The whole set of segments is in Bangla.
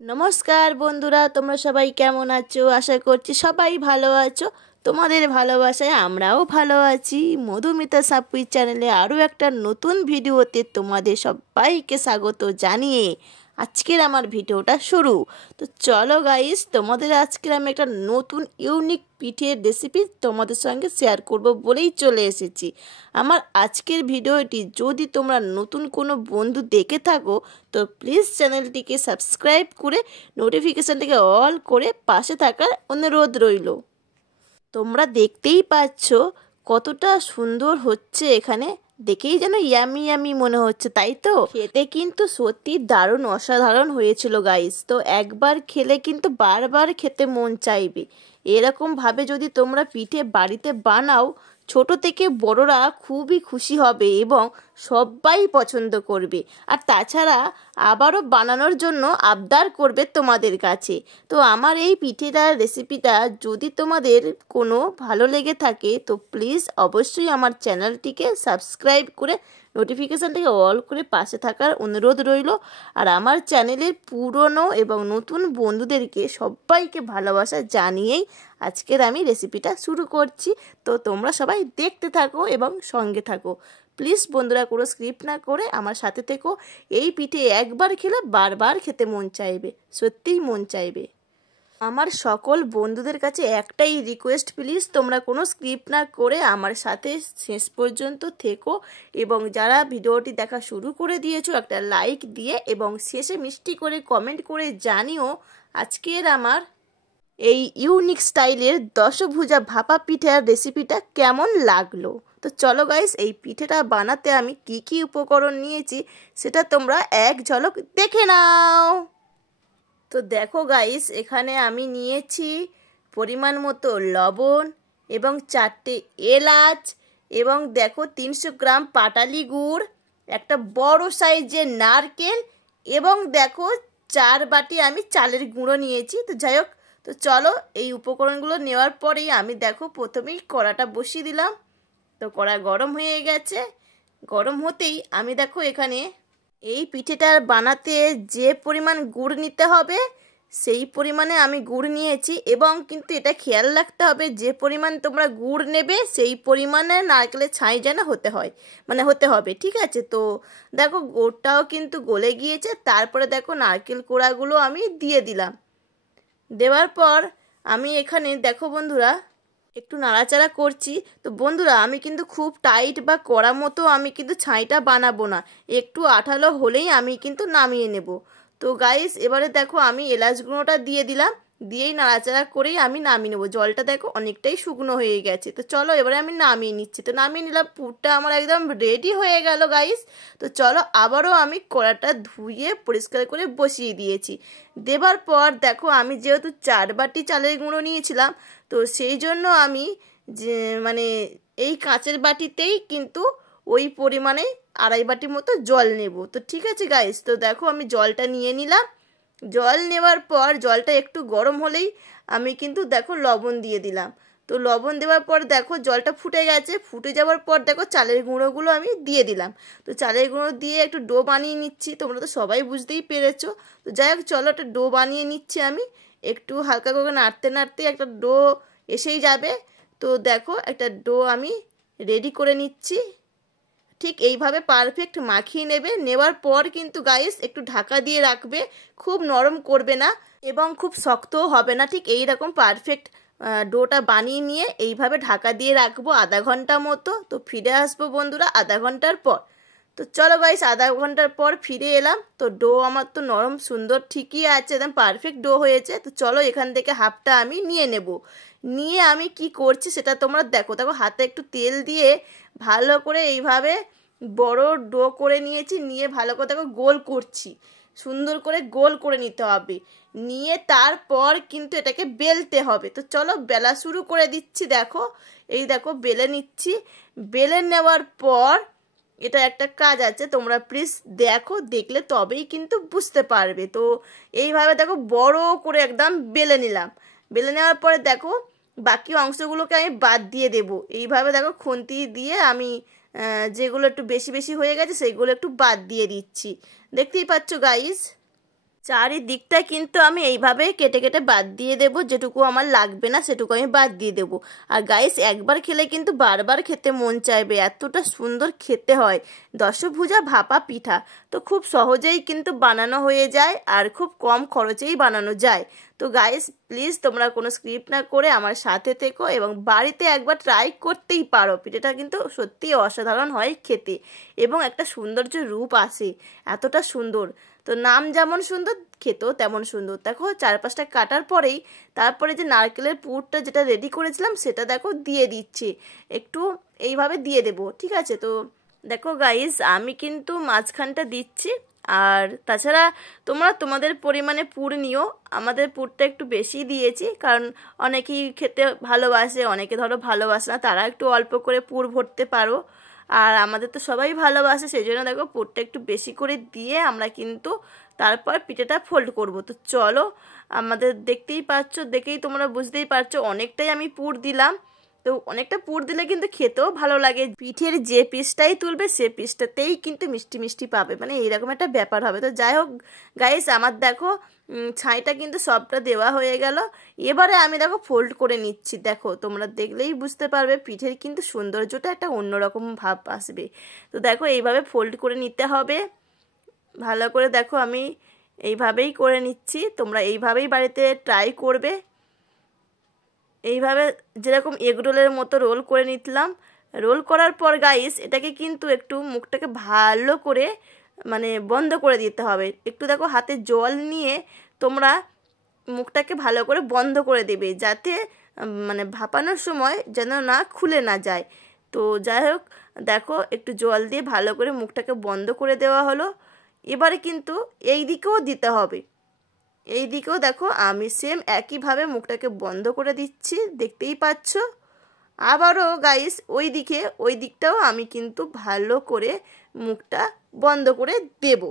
নমস্কার বন্ধুরা, তোমরা সবাই কেমন আছো? আশা করছি সবাই ভালো আছো। তোমাদের ভালোবাসায় আমরাও ভালো আছি। মধুমিতা সাপুই চ্যানেলে আরও একটা নতুন ভিডিওতে তোমাদের সবাইকে স্বাগত জানিয়ে আজকের আমার ভিডিওটা শুরু। তো চলো গাইস, তোমাদের আজকের আমি একটা নতুন ইউনিক পিঠের রেসিপি তোমাদের সঙ্গে শেয়ার করব বলেই চলে এসেছি। আমার আজকের ভিডিওটি যদি তোমরা নতুন কোনো বন্ধু দেখে থাকো তো প্লিজ চ্যানেলটিকে সাবস্ক্রাইব করে নোটিফিকেশানটিকে অল করে পাশে থাকার অনুরোধ রইল। তোমরা দেখতেই পাচ্ছ কতটা সুন্দর হচ্ছে, এখানে দেখেই যেন ইয়ামি ইয়ামি মনে হচ্ছে, তাই তো? খেতে কিন্তু সত্যি দারুণ অসাধারণ হয়েছিল গাইস। তো একবার খেলে কিন্তু বারবার খেতে মন চাইবে। এরকমভাবে যদি তোমরা পিঠে বাড়িতে বানাও, ছোট থেকে বড়রা খুবই খুশি হবে এবং সবাই পছন্দ করবে। আর তাছাড়া আবারও বানানোর জন্য আবদার করবে তোমাদের কাছে। তো আমার এই পিঠেটার রেসিপিটা যদি তোমাদের কোনো ভালো লেগে থাকে তো প্লিজ অবশ্যই আমার চ্যানেলটিকে সাবস্ক্রাইব করে নোটিফিকেশানটিকে অল করে পাশে থাকার অনুরোধ রইল। আর আমার চ্যানেলের পুরনো এবং নতুন বন্ধুদেরকে সবাইকে ভালোবাসা জানিয়েই আজকের আমি রেসিপিটা শুরু করছি। তো তোমরা সবাই দেখতে থাকো এবং সঙ্গে থাকো। প্লিজ বন্ধুরা, কোনো স্ক্রিপ্ট না করে আমার সাথে থেকো। এই পিঠে একবার খেলে বারবার খেতে মন চাইবে, সত্যিই মন চাইবে। আমার সকল বন্ধুদের কাছে একটাই রিকোয়েস্ট, প্লিজ তোমরা কোনো স্ক্রিপ্ট না করে আমার সাথে শেষ পর্যন্ত থেকো এবং যারা ভিডিওটি দেখা শুরু করে দিয়েছো একটা লাইক দিয়ে এবং শেষে মিষ্টি করে কমেন্ট করে জানিও আজকের আমার এই ইউনিক স্টাইলের দশভুজা ভাপা পিঠার রেসিপিটা কেমন লাগলো। তো চলো গাইস, এই পিঠেটা বানাতে আমি কি কি উপকরণ নিয়েছি সেটা তোমরা এক ঝলক দেখে নাও। তো দেখো গাইস, এখানে আমি নিয়েছি পরিমাণ মতো লবণ এবং 4টে এলাচ এবং দেখো 300 গ্রাম পাটালি গুড়, একটা বড় সাইজের নারকেল এবং দেখো 4 বাটি আমি চালের গুঁড়ো নিয়েছি। তো যাই হোক, তো চলো এই উপকরণগুলো নেওয়ার পরেই আমি দেখো প্রথমেই কড়াটা বসিয়ে দিলাম। তো কড়া গরম হয়ে গেছে। গরম হতেই আমি দেখো এখানে এই পিঠেটা বানাতে যে পরিমাণ গুড় নিতে হবে সেই পরিমাণে আমি গুড় নিয়েছি এবং কিন্তু এটা খেয়াল রাখতে হবে যে পরিমাণ তোমরা গুড় নেবে সেই পরিমাণে নারকেলের ছাই যেন হতে হবে, ঠিক আছে? তো দেখো গুড়টাও কিন্তু গলে গিয়েছে। তারপরে দেখো নারকেল কোড়াগুলো আমি দিয়ে দিলাম। দেওয়ার পর আমি এখানে দেখো বন্ধুরা একটু নাড়াচাড়া করছি। তো বন্ধুরা, আমি কিন্তু খুব টাইট বা কড়া মতো আমি কিন্তু ছাইটা বানাবো না, একটু আঠালো হলেই আমি কিন্তু নামিয়ে নেব। তো গাইস, এবারে দেখো আমি এলাচ গুঁড়োটা দিয়ে দিলাম, দিয়েই নাড়াচাড়া করেই আমি নামিয়ে নেবো। জলটা দেখো অনেকটাই শুকনো হয়ে গেছে। তো চলো এবারে আমি নামিয়ে নিচ্ছি। তো নামিয়ে নিলাম, পুরটা আমার একদম রেডি হয়ে গেল গাইস। তো চলো আবারও আমি কড়াটা ধুয়ে পরিষ্কার করে বসিয়ে দিয়েছি। দেবার পর দেখো আমি যেহেতু 4 বাটি চালের গুঁড়ো নিয়েছিলাম তো সেই জন্য আমি যে এই কাঁচের বাটিতেই কিন্তু ওই পরিমাণে 2.5 বাটি মতো জল নেব। তো ঠিক আছে গাইস, তো দেখো আমি জলটা নিয়ে নিলাম। জল নেওয়ার পর জলটা একটু গরম হলেই আমি কিন্তু দেখো লবণ দিয়ে দিলাম। তো লবণ দেওয়ার পর দেখো জলটা ফুটে গেছে। ফুটে যাওয়ার পর দেখো চালের গুঁড়োগুলো আমি দিয়ে দিলাম। তো চালের গুঁড়ো দিয়ে একটু ডো বানিয়ে নিচ্ছি। তোমরা তো সবাই বুঝতেই পেরেছো। তো যাই হোক, চলো একটা ডো বানিয়ে নিচ্ছি আমি। একটু হালকা করে নাড়তে নাড়তে একটা ডো এসেই যাবে। তো দেখো একটা ডো আমি রেডি করে নিচ্ছি। ঠিক এইভাবে পারফেক্ট মাখিয়ে নেবে। নেওয়ার পর কিন্তু গাইস একটু ঢাকা দিয়ে রাখবে, খুব নরম করবে না এবং খুব শক্তও হবে না। ঠিক এই রকম পারফেক্ট ডোটা বানিয়ে নিয়ে এইভাবে ঢাকা দিয়ে রাখবো আধা ঘন্টা মতো। তো ফিরে আসবো বন্ধুরা আধা ঘন্টার পর। তো চলো গাইস, আধা ঘন্টার পর ফিরে এলাম। তো ডো আমার তো নরম সুন্দর ঠিকই আছে, একদম পারফেক্ট ডো হয়েছে। তো চলো এখান থেকে হাফটা আমি নিয়ে নেব। নিয়ে আমি কি করছি সেটা তোমরা দেখো। দেখো হাতে একটু তেল দিয়ে ভালো করে এইভাবে বড় ডো করে নিয়েছি। নিয়ে ভালো করে দেখো গোল করছি, সুন্দর করে গোল করে নিতে হবে। নিয়ে তারপর কিন্তু এটাকে বেলতে হবে। তো চলো বেলা শুরু করে দিচ্ছি। দেখো এই দেখো বেলে নিচ্ছি। বেলে নেওয়ার পর এটা একটা কাজ আছে, তোমরা প্লিজ দেখো, দেখলে তবেই কিন্তু বুঝতে পারবে। তো এইভাবে দেখো বড় করে একদম বেলে নিলাম। বেলে নেওয়ার পরে দেখো বাকি অংশগুলোকে আমি বাদ দিয়ে দেব। এইভাবে দেখো খুন্তি দিয়ে আমি যেগুলো একটু বেশি বেশি হয়ে গেছে সেইগুলো একটু বাদ দিয়ে দিচ্ছি। দেখতেই পাচ্ছ গাইস। চারিদিকটা কিন্তু আমি এইভাবে কেটে কেটে বাদ দিয়ে দেবো, যেটুকু আমার লাগবে না সেটুকু আমি বাদ দিয়ে দেবো। আর গাইস, একবার খেলে কিন্তু বারবার খেতে মন চাইবে, এতটা সুন্দর খেতে হয় দশভুজা ভাপা পিঠা। তো খুব সহজেই কিন্তু বানানো হয়ে যায় আর খুব কম খরচেই বানানো যায়। তো গাইস, প্লিজ তোমরা কোনো স্ক্রিপ্ট না করে আমার সাথে থেকো এবং বাড়িতে একবার ট্রাই করতেই পারো। পিঠাটা কিন্তু সত্যিই অসাধারণ হয় খেতে এবং একটা সৌন্দর্য রূপ আসে, এতটা সুন্দর। তো নাম যেমন সুন্দর, খেতেও তেমন সুন্দর। দেখো, 4-5টা কাটার পরেই তারপরে যে নারকেলের পুরটা যেটা রেডি করেছিলাম সেটা দেখো দিয়ে দিচ্ছি, একটু এইভাবে দিয়ে দেবো, ঠিক আছে। তো দেখো গাইস, আমি কিন্তু মাঝখানটা দিচ্ছি। আর তাছাড়া তোমরা তোমাদের পরিমাণে পুর নিও, আমাদের পুরটা একটু বেশি দিয়েছি কারণ অনেকেই খেতে ভালোবাসে, অনেকে ধরো ভালোবাসে না, তারা একটু অল্প করে পুর ভরতে পারো। আর আমাদের তো সবাই ভালোবাসে, সেই জন্য দেখো পুরটা একটু বেশি করে দিয়ে আমরা কিন্তু তারপর পিঠেটা ফোল্ড করব। তো চলো, আমাদের দেখতেই পাচ্ছ, দেখেই তোমরা বুঝতেই পারছো অনেকটাই আমি পুর দিলাম। তো অনেকটা পুর দিলে কিন্তু খেতেও ভালো লাগে, পিঠের যে পিসটাই তুলবে সে পিসটাতেই কিন্তু মিষ্টি মিষ্টি পাবে, মানে এইরকম একটা ব্যাপার হবে। তো যাই হোক গাইস, আমার দেখো ছাইটা কিন্তু সবটা দেওয়া হয়ে গেল। এবারে আমি দেখো ফোল্ড করে নিচ্ছি, দেখো তোমরা দেখলেই বুঝতে পারবে পিঠের কিন্তু সৌন্দর্যটা একটা অন্যরকম ভাব আসবে। তো দেখো এইভাবে ফোল্ড করে নিতে হবে ভালো করে। দেখো আমি এইভাবেই করে নিচ্ছি, তোমরা এইভাবেই বাড়িতে ট্রাই করবে। এইভাবে যেরকম এগরোলের মতো রোল করে নিলাম। রোল করার পর গাইস, এটাকে কিন্তু একটু মুখটাকে ভালো করে মানে বন্ধ করে দিতে হবে। একটু দেখো হাতে জল নিয়ে তোমরা মুখটাকে ভালো করে বন্ধ করে দেবে, যাতে মানে ভাপানোর সময় যেন না খুলে না যায়। তো যাই হোক, দেখো একটু জল দিয়ে ভালো করে মুখটাকে বন্ধ করে দেওয়া হলো। এবারে কিন্তু এই দিকেও দিতে হবে, এই দিকেও দেখো আমি সেম একইভাবে মুখটাকে বন্ধ করে দিচ্ছি, দেখতেই পাচ্ছ। আবারও গাইস ওই দিকটাও আমি কিন্তু ভালো করে মুখটা বন্ধ করে দেব।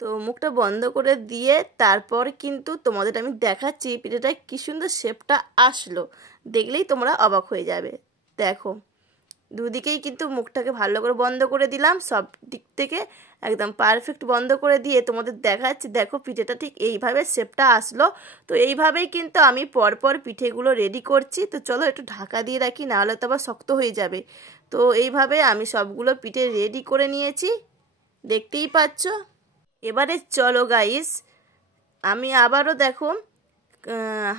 তো মুখটা বন্ধ করে দিয়ে তারপর কিন্তু তোমাদের আমি দেখাচ্ছি পিঠেটা কি সুন্দর শেপটা আসলো, দেখলেই তোমরা অবাক হয়ে যাবে। দেখো দুদিকেই কিন্তু মুখটাকে ভালো করে বন্ধ করে দিলাম, সব দিক থেকে একদম পারফেক্ট বন্ধ করে দিয়ে তোমাদের দেখাচ্ছি। দেখো পিঠেটা ঠিক এইভাবে শেপটা আসলো। তো এইভাবেই কিন্তু আমি পরপর পিঠেগুলো রেডি করছি। তো চলো একটু ঢাকা দিয়ে রাখি, নাহলে তো আবার শক্ত হয়ে যাবে। তো এইভাবে আমি সবগুলো পিঠে রেডি করে নিয়েছি, দেখতেই পাচ্ছ। এবারে চলো গাইস, আমি আবারও দেখো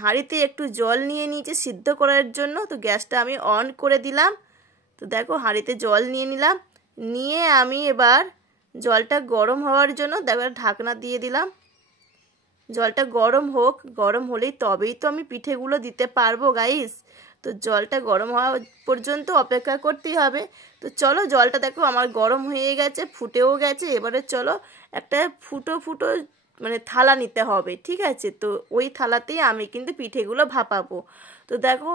হাঁড়িতে একটু জল নিয়ে নিয়েছি সিদ্ধ করার জন্য। তো গ্যাসটা আমি অন করে দিলাম। তো দেখো হাঁড়িতে জল নিয়ে নিলাম, নিয়ে আমি এবার জলটা গরম হওয়ার জন্য দেখো ঢাকনা দিয়ে দিলাম। জলটা গরম হোক, গরম হলেই তবেই তো আমি পিঠেগুলো দিতে পারবো গাইস। তো জলটা গরম হওয়া পর্যন্ত অপেক্ষা করতেই হবে। তো চলো, জলটা দেখো আমার গরম হয়ে গেছে, ফুটেও গেছে। এবারে চলো একটা ফুটো ফুটো মানে থালা নিতে হবে, ঠিক আছে। তো ওই থালাতেই আমি কিন্তু পিঠেগুলো ভাপাবো। তো দেখো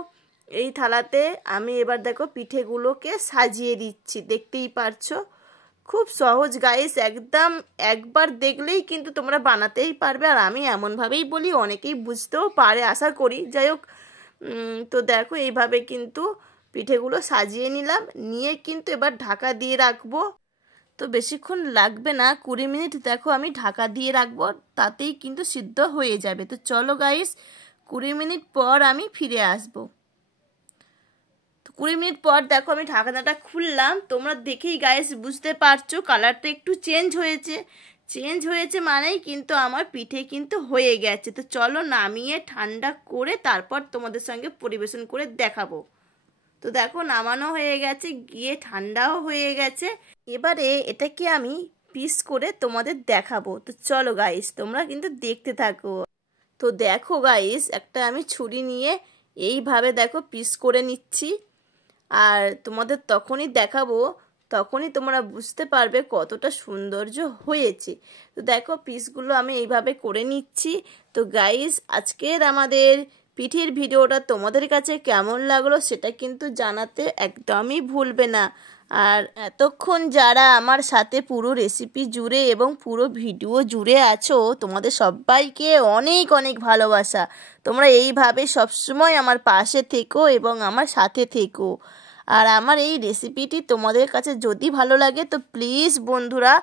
এই থালাতে আমি এবার দেখো পিঠেগুলোকে সাজিয়ে দিচ্ছি, দেখতেই পারছো। খুব সহজ গাইস, একদম একবার দেখলেই কিন্তু তোমরা বানাতেই পারবে। আর আমি এমনভাবেই বলি, অনেকেই বুঝতেও পারে আশা করি। যাই হোক, তো দেখো এইভাবে কিন্তু পিঠেগুলো সাজিয়ে নিলাম, নিয়ে কিন্তু এবার ঢাকা দিয়ে রাখবো। তো বেশিক্ষণ লাগবে না, 20 মিনিট দেখো আমি ঢাকা দিয়ে রাখবো, তাতেই কিন্তু সিদ্ধ হয়ে যাবে। তো চলো গাইস, 20 মিনিট পর আমি ফিরে আসবো। 20 মিনিট পর দেখো আমি ঢাকনাটা খুললাম, তোমরা দেখেই গাইস বুঝতে পারছো কালারটা একটু চেঞ্জ হয়েছে মানেই কিন্তু আমার পিঠে কিন্তু হয়ে গেছে। তো চলো নামিয়ে ঠান্ডা করে তারপর তোমাদের সঙ্গে পরিবেশন করে দেখাবো। তো দেখো নামানো হয়ে গেছে, গিয়ে ঠান্ডাও হয়ে গেছে। এবারে এটাকে আমি পিস করে তোমাদের দেখাবো। তো চলো গাইস, তোমরা কিন্তু দেখতে থাকো। তো দেখো গাইস, একটা আমি ছুরি নিয়ে এইভাবে দেখো পিস করে নিচ্ছি। আর তোমাদের তখনই দেখাবো, তখনই তোমরা বুঝতে পারবে কতটা সৌন্দর্য হয়েছে। তো দেখো পিসগুলো আমি এইভাবে করে নিচ্ছি। তো গাইস, আজকের আমাদের পিঠের ভিডিওটা তোমাদের কাছে কেমন লাগলো সেটা কিন্তু জানাতে একদমই ভুলবে না। আর এতক্ষণ যারা আমার সাথে পুরো রেসিপি জুড়ে এবং পুরো ভিডিও জুড়ে আছো, তোমাদের সবাইকে অনেক অনেক ভালোবাসা। তোমরা এইভাবে সবসময় আমার পাশে থেকো এবং আমার সাথে থেকো। আর আমার এই রেসিপিটি তোমাদের কাছে যদি ভালো লাগে তো প্লিজ বন্ধুরা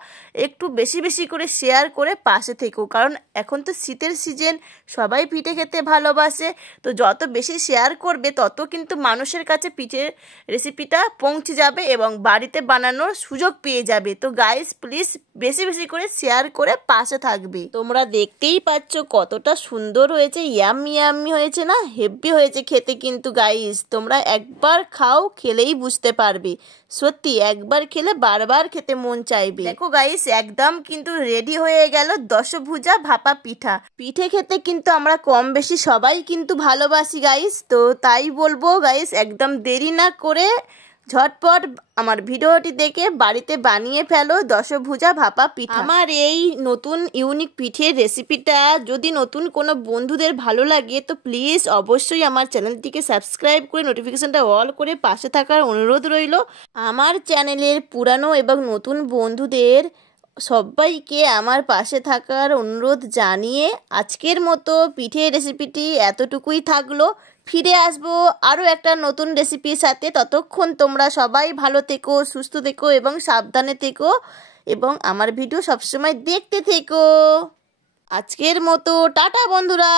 একটু বেশি বেশি করে শেয়ার করে পাশে থেকো, কারণ এখন তো শীতের সিজন, সবাই পিঠে খেতে ভালোবাসে। তো যত বেশি শেয়ার করবে তত কিন্তু মানুষের কাছে পিঠের রেসিপিটা পৌঁছে যাবে এবং বাড়িতে বানানোর সুযোগ পেয়ে যাবে। তো গাইস প্লিজ বেশি বেশি করে শেয়ার করে পাশে থাকবে। তোমরা দেখতেই পাচ্ছ কতটা সুন্দর হয়েছে, ইয়াম্মি ইয়াম্মি হয়েছে না, হেভি হয়েছে খেতে কিন্তু গাইস। তোমরা একবার খাও, খেলেই বুঝতে পারবে, সত্যি একবার খেলে বারবার খেতে মন চাইবে। দেখো গাইস একদম কিন্তু রেডি হয়ে গেল দশভুজা ভাপা পিঠা। পিঠে খেতে কিন্তু আমরা কম বেশি সবাই কিন্তু ভালোবাসি গাইস। তো তাই বলবো গাইস একদম দেরি না করে ঝটপট আমার ভিডিওটি দেখে বাড়িতে বানিয়ে ফেলো দশভুজা ভাপা পিঠা। আমার এই নতুন ইউনিক পিঠের রেসিপিটা যদি নতুন কোনো বন্ধুদের ভালো লাগে তো প্লিজ অবশ্যই আমার চ্যানেলটিকে সাবস্ক্রাইব করে নোটিফিকেশানটা অল করে পাশে থাকার অনুরোধ রইল। আমার চ্যানেলের পুরানো এবং নতুন বন্ধুদের সবাইকে আমার পাশে থাকার অনুরোধ জানিয়ে আজকের মতো পিঠের রেসিপিটি এতটুকুই থাকলো। ফিরে আসবো আরও একটা নতুন রেসিপির সাথে। ততক্ষণ তোমরা সবাই ভালো থেকো, সুস্থ থেকো এবং সাবধানে থেকো এবং আমার ভিডিও সবসময় দেখতে থেকো। আজকের মতো টাটা বন্ধুরা।